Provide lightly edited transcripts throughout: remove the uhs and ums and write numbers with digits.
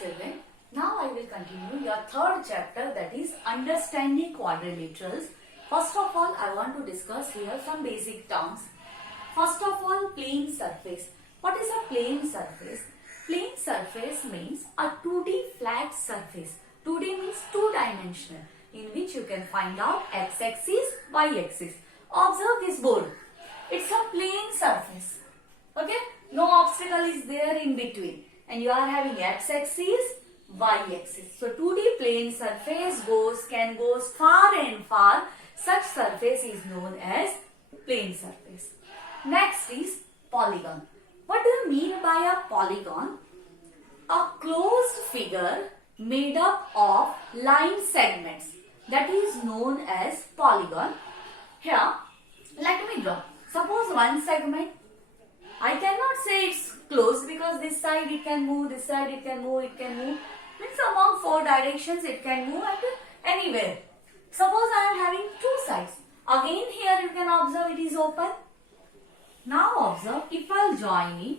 children, now I will continue your third chapter, that is understanding quadrilaterals. First of all, I want to discuss here some basic terms. First of all, plane surface. What is a plane surface? Plane surface means a 2D flat surface. 2D means two-dimensional, in which you can find out x-axis, y-axis. Observe this board. It's a plane surface. Okay? No obstacle is there in between. And you are having x-axis, y-axis. So 2D plane surface can go far and far. Such surface is known as plane surface. Next is polygon. What do you mean by a polygon? A closed figure made up of line segments, that is known as polygon. Here, let me draw. Suppose one segment. I cannot say it's closed because this side it can move, this side it can move, Means among four directions it can move at anywhere. Suppose I am having two sides. Again here you can observe it is open. Now observe, if I join it,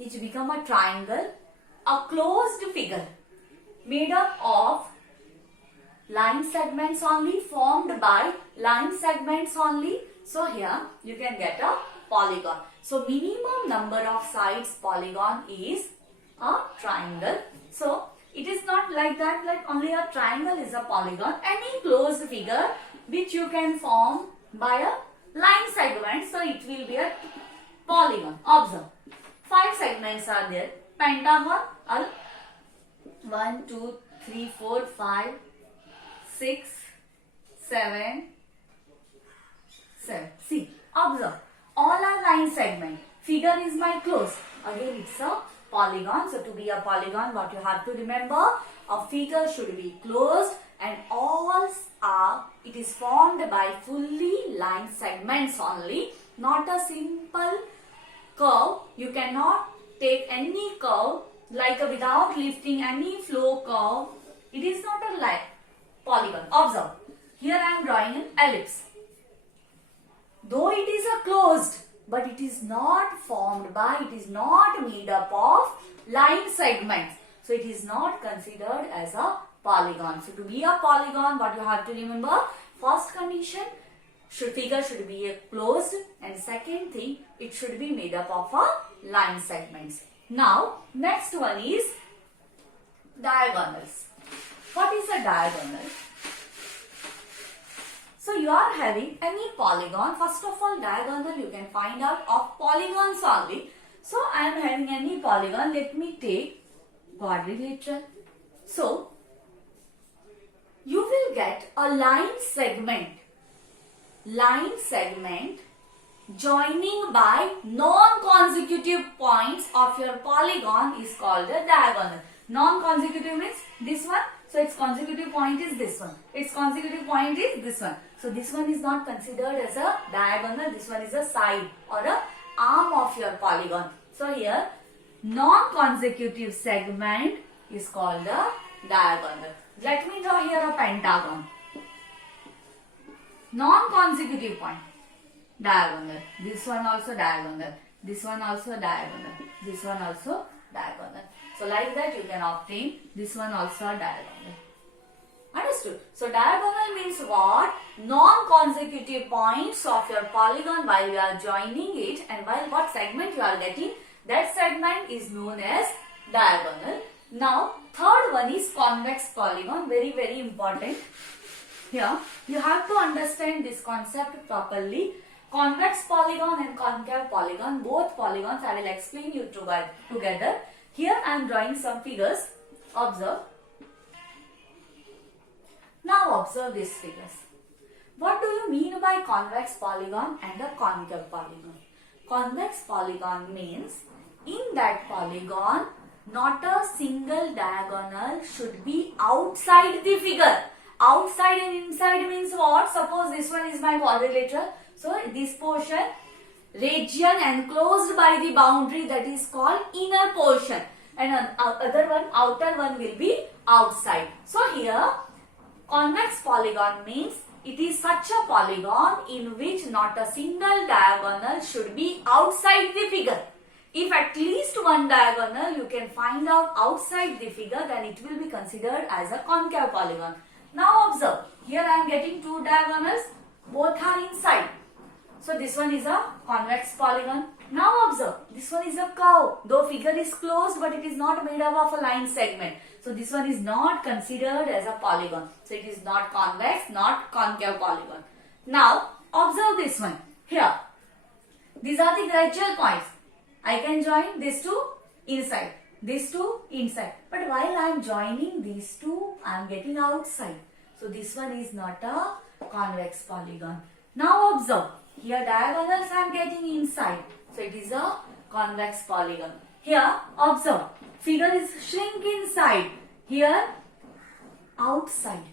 it become a triangle, a closed figure made up of line segments only, formed by line segments only. So here you can get a polygon. So minimum number of sides polygon is a triangle. So it is not like that, like only a triangle is a polygon. Any closed figure which you can form by a line segment, so it will be a polygon. Observe, 5 segments are there. Pentagon, 1, 2, 3, 4, 5, 6, 7. See, observe, all are line segment. Figure is my close. Again, it's a polygon. So to be a polygon, what you have to remember, a figure should be closed and all are, it is formed by fully line segments only, not a simple curve. You cannot take any curve like without lifting any flow curve. It is not a line polygon. Observe, here I am drawing an ellipse. Though it is a closed, but it is not formed by, it is not made up of line segments. So it is not considered as a polygon. So to be a polygon, what you have to remember, first condition, figure should be closed, and second thing, it should be made up of a line segments. Now, next one is diagonals. What is a diagonal? So you are having any polygon. First of all, diagonal you can find out of polygons only. So I am having any polygon. Let me take quadrilateral. So you will get a line segment joining by non-consecutive points of your polygon is called a diagonal. Non-consecutive means this one. So its consecutive point is this one. Its consecutive point is this one. So this one is not considered as a diagonal. This one is a side or a arm of your polygon. So here non-consecutive segment is called a diagonal. Let me draw here a pentagon. Non-consecutive point, diagonal. This one also diagonal. This one also diagonal. This one also diagonal. So like that you can obtain this one also a diagonal. Understood? So diagonal means what? Non-consecutive points of your polygon while you are joining it, and while what segment you are getting, that segment is known as diagonal. Now third one is convex polygon. Very, very important. Here you have to understand this concept properly. Convex polygon and concave polygon, both polygons I will explain you together. Here I am drawing some figures. Observe. Now observe these figures. What do you mean by convex polygon and a concave polygon? Convex polygon means in that polygon not a single diagonal should be outside the figure. Outside and inside means what? Suppose this one is my quadrilateral. So this portion, region enclosed by the boundary, that is called inner portion, and other one, outer one will be outside. So here convex polygon means it is such a polygon in which not a single diagonal should be outside the figure. If at least one diagonal you can find out outside the figure, then it will be considered as a concave polygon. Now observe, here I am getting two diagonals, both are inside. So this one is a convex polygon. Now observe, this one is a curve. Though figure is closed, but it is not made up of a line segment. So this one is not considered as a polygon. So it is not convex, not concave polygon. Now observe this one. Here, these are the gradual points. I can join these two inside, these two inside. But while I am joining these two, I am getting outside. So this one is not a convex polygon. Now observe, here diagonals I am getting inside. So it is a convex polygon. Here observe, figure is shrink inside. Here outside.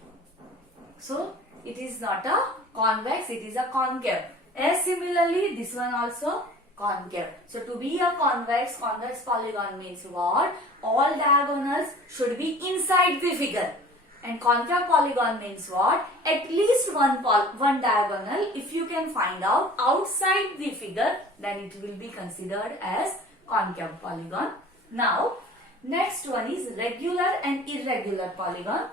So it is not a convex, it is a concave. As similarly, this one also concave. So to be a convex polygon means what? All diagonals should be inside the figure. And concave polygon means what? At least one diagonal, if you can find out outside the figure, then it will be considered as concave polygon. Now, next one is regular and irregular polygon.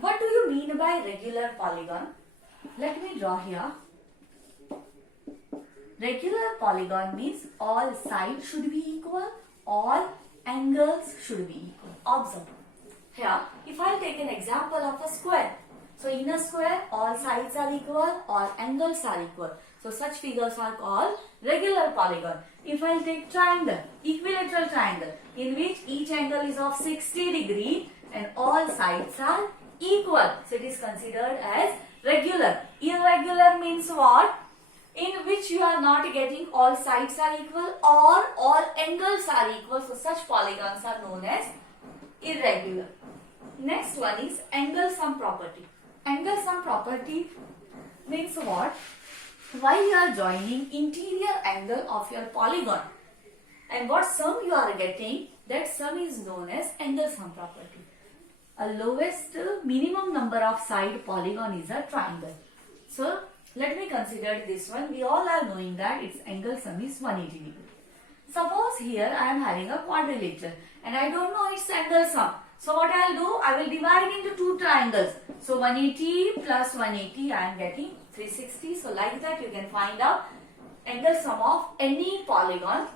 What do you mean by regular polygon? Let me draw here. Regular polygon means all sides should be equal, all angles should be equal. Observe. Here, if I take an example of a square. So in a square, all sides are equal, all angles are equal. So such figures are called regular polygon. If I take triangle, equilateral triangle, in which each angle is of 60 degree and all sides are equal. So it is considered as regular. Irregular means what? In which you are not getting all sides are equal or all angles are equal. So such polygons are known as irregular. Next one is angle sum property. Angle sum property means what? While you are joining interior angle of your polygon and what sum you are getting, that sum is known as angle sum property. A lowest minimum number of side polygon is a triangle. So let me consider this one. We all are knowing that its angle sum is 180 degree. Suppose here I am having a quadrilateral and I don't know its angle sum. So what I will do? I will divide into two triangles. So 180 plus 180 I am getting 360. So like that you can find out angle sum of any polygon.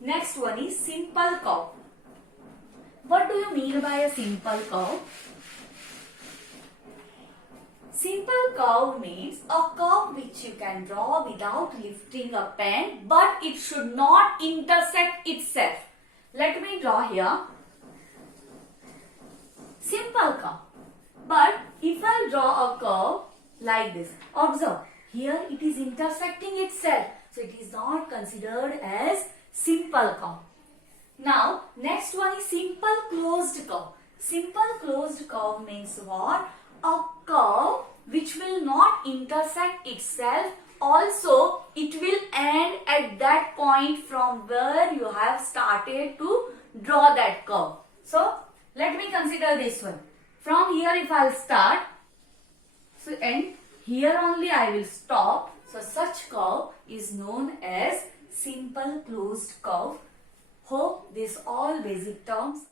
Next one is simple curve. What do you mean by a simple curve? Simple curve means a curve which you can draw without lifting a pen, but it should not intersect itself. Let me draw here. Simple curve. But if I draw a curve like this, observe, here it is intersecting itself. So it is not considered as simple curve. Now, next one is simple closed curve. Simple closed curve means what? A curve which will not intersect itself. Also, it will end at that point from where you have started to draw that curve. So, let me consider this one. From here if I will start, so and here only I will stop. So, such curve is known as simple closed curve. Hope these all basic terms